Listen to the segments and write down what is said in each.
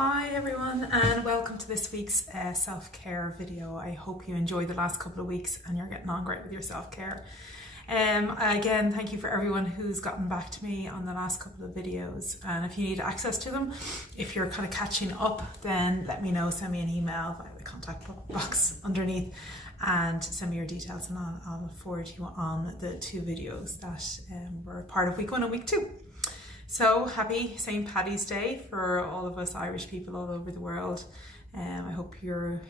Hi everyone, and welcome to this week's self-care video. I hope you enjoyed the last couple of weeks and you're getting on great with your self-care. Again, thank you for everyone who's gotten back to me on the last couple of videos, and if you need access to them, if you're kind of catching up, then let me know. Send me an email via the contact box underneath and send me your details, and I'll forward you on the two videos that were part of week 1 and week 2. So happy St. Paddy's Day for all of us Irish people all over the world. I hope you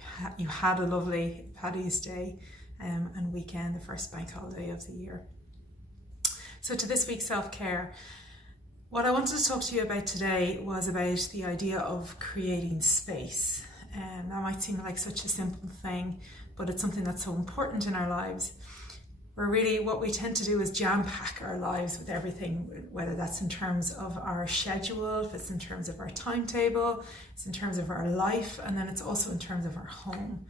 had a lovely Paddy's Day and weekend, the first bank holiday of the year. So to this week's self-care, what I wanted to talk to you about today was about the idea of creating space. That might seem like such a simple thing, but it's something that's so important in our lives. Where really what we tend to do is jam-pack our lives with everything, whether that's in terms of our schedule, if it's in terms of our timetable, it's in terms of our life, and then it's also in terms of our home.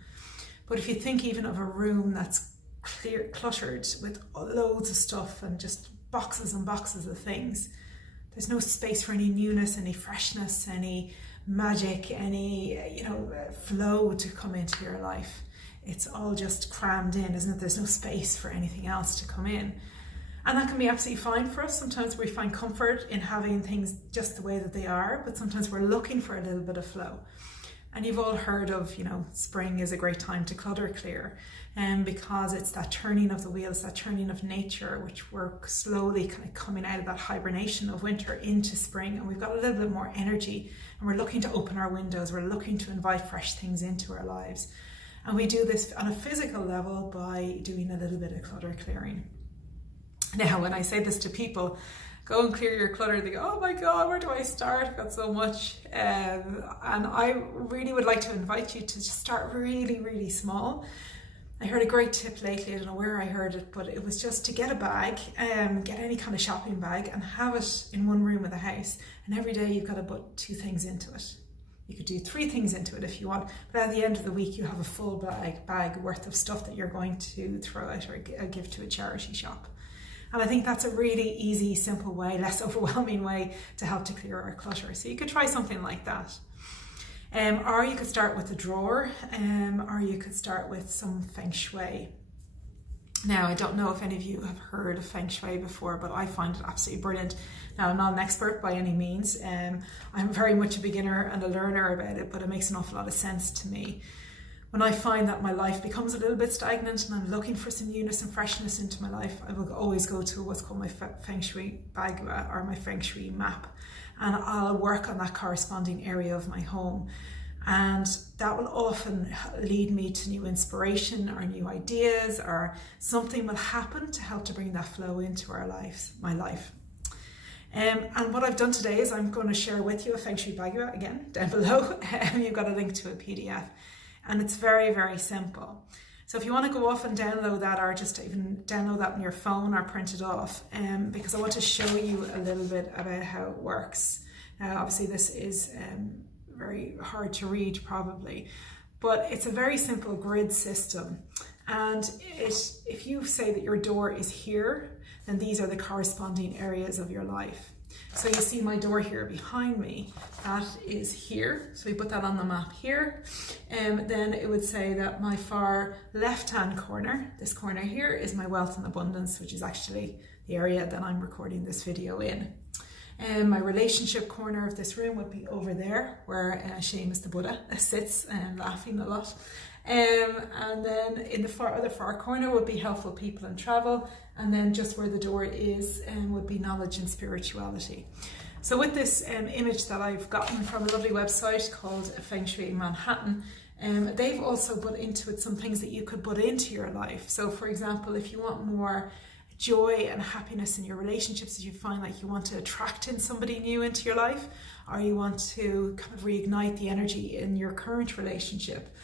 But if you think even of a room that's cluttered with loads of stuff and just boxes and boxes of things, there's no space for any newness, any freshness, any magic, any flow to come into your life. It's all just crammed in, isn't it? There's no space for anything else to come in. And that can be absolutely fine for us. Sometimes we find comfort in having things just the way that they are, but sometimes we're looking for a little bit of flow. And you've all heard of, spring is a great time to clutter clear, because it's that turning of the wheels, that turning of nature, which we're slowly kind of coming out of that hibernation of winter into spring, and we've got a little bit more energy, and we're looking to open our windows, we're looking to invite fresh things into our lives. And we do this on a physical level by doing a little bit of clutter clearing. Now, when I say this to people, go and clear your clutter, they go, oh my God, where do I start? I've got so much. And I really would like to invite you to just start really, really small. I heard a great tip lately, I don't know where I heard it, but it was just to get a bag, get any kind of shopping bag and have it in one room of the house. And every day you've got to put 2 things into it. You could do 3 things into it if you want, but at the end of the week, you have a full bag worth of stuff that you're going to throw out or give to a charity shop. And I think that's a really easy, simple way, less overwhelming way to help to clear our clutter. So you could try something like that. Or you could start with a drawer, or you could start with some Feng Shui. Now, I don't know if any of you have heard of Feng Shui before, but I find it absolutely brilliant. Now, I'm not an expert by any means. I'm very much a beginner and a learner about it, but it makes an awful lot of sense to me. When I find that my life becomes a little bit stagnant and I'm looking for some newness and freshness into my life, I will always go to what's called my Feng Shui bag or my Feng Shui map, and I'll work on that corresponding area of my home. And that will often lead me to new inspiration or new ideas, or something will happen to help to bring that flow into our lives, my life. And what I've done today is I'm going to share with you a Feng Shui Bagua again down below. You've got a link to a PDF, and it's very, very simple. So if you want to go off and download that, or just even download that on your phone or print it off, because I want to show you a little bit about how it works. Now, obviously this is very hard to read probably, but it's a very simple grid system. And if you say that your door is here, then these are the corresponding areas of your life. So you see my door here behind me, that is here. So we put that on the map here. Then it would say that my far left-hand corner, this corner here, is my wealth and abundance, which is actually the area that I'm recording this video in. My relationship corner of this room would be over there, where Seamus the Buddha sits laughing a lot. And then in the other far corner would be helpful people and travel. And then just where the door is would be knowledge and spirituality. So with this image that I've gotten from a lovely website called Feng Shui Manhattan, they've also put into it some things that you could put into your life. So for example, if you want more joy and happiness in your relationships, if you find like you want to attract in somebody new into your life, or you want to kind of reignite the energy in your current relationship,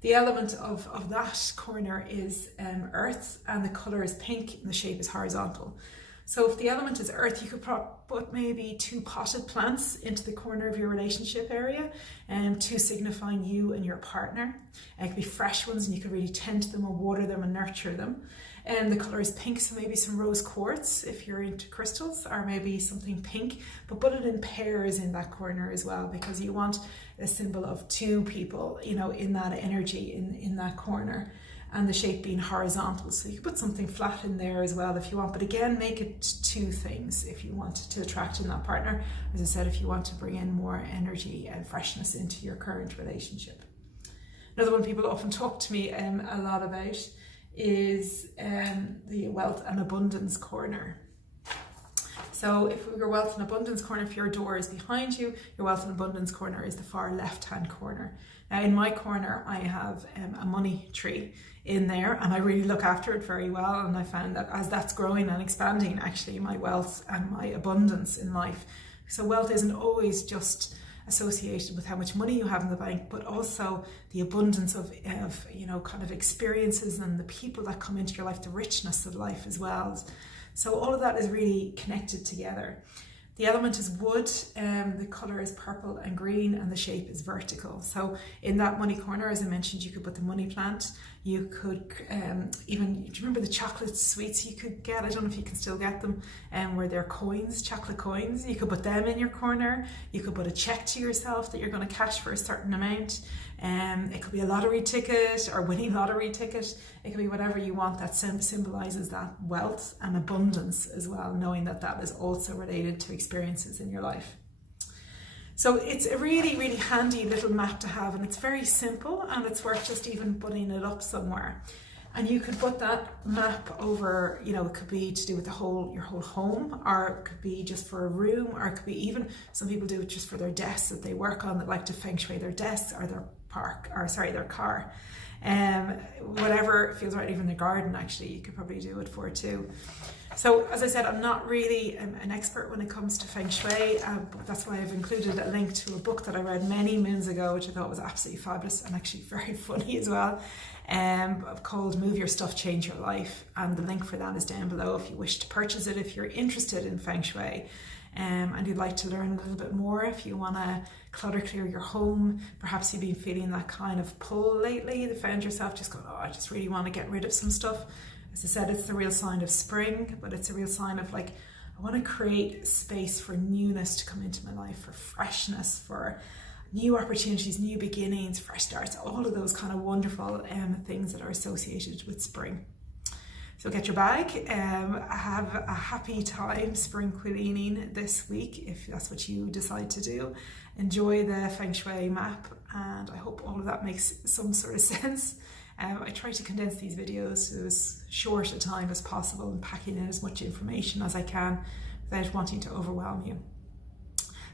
the element of that corner is earth, and the color is pink and the shape is horizontal. So if the element is earth, you could put maybe 2 potted plants into the corner of your relationship area, to signifying you and your partner. It could be fresh ones, and you could really tend to them or water them and nurture them. And the colour is pink, so maybe some rose quartz if you're into crystals, or maybe something pink, but put it in pairs in that corner as well, because you want a symbol of two people, you know, in that energy in that corner, and the shape being horizontal. So you can put something flat in there as well if you want, but again, make it two things if you want to attract in that partner. As I said, if you want to bring in more energy and freshness into your current relationship. Another one people often talk to me a lot about is the wealth and abundance corner. So if your wealth and abundance corner, if your door is behind you, your wealth and abundance corner is the far left hand corner. Now in my corner I have a money tree in there, and I really look after it very well, and I found that as that's growing and expanding, actually my wealth and my abundance in life. So wealth isn't always just associated with how much money you have in the bank, but also the abundance of you know, kind of experiences and the people that come into your life, the richness of life as well. So all of that is really connected together. The element is wood, the colour is purple and green, and the shape is vertical. So in that money corner, as I mentioned, you could put the money plant. You could even, do you remember the chocolate sweets you could get? I don't know if you can still get them, where they're coins, chocolate coins. You could put them in your corner. You could put a check to yourself that you're going to cash for a certain amount. It could be a lottery ticket or winning lottery ticket. It could be whatever you want that symbolises that wealth and abundance as well, knowing that that is also related to experiences in your life. So it's a really, really handy little map to have, and it's very simple, and it's worth just even putting it up somewhere. And you could put that map over, you know, it could be to do with your whole home, or it could be just for a room, or it could be even, some people do it just for their desks that they work on, that like to Feng Shui their desks or their their car. Whatever feels right, even the garden actually, you could probably do it for too. So as I said, I'm not really an expert when it comes to Feng Shui, but that's why I've included a link to a book that I read many moons ago, which I thought was absolutely fabulous and actually very funny as well, called Move Your Stuff, Change Your Life. And the link for that is down below if you wish to purchase it, if you're interested in Feng Shui. And you'd like to learn a little bit more, if you want to clutter clear your home, perhaps you've been feeling that kind of pull lately, you found yourself just going, oh, I just really want to get rid of some stuff. As I said, it's the real sign of spring, but it's a real sign of like, I want to create space for newness to come into my life, for freshness, for new opportunities, new beginnings, fresh starts, all of those kind of wonderful things that are associated with spring. So get your bag, have a happy time spring cleaning this week, if that's what you decide to do. Enjoy the Feng Shui map, and I hope all of that makes some sort of sense. I try to condense these videos to as short a time as possible and packing in as much information as I can without wanting to overwhelm you.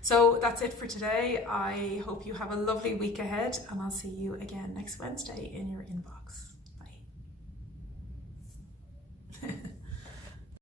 So that's it for today. I hope you have a lovely week ahead, and I'll see you again next Wednesday in your inbox.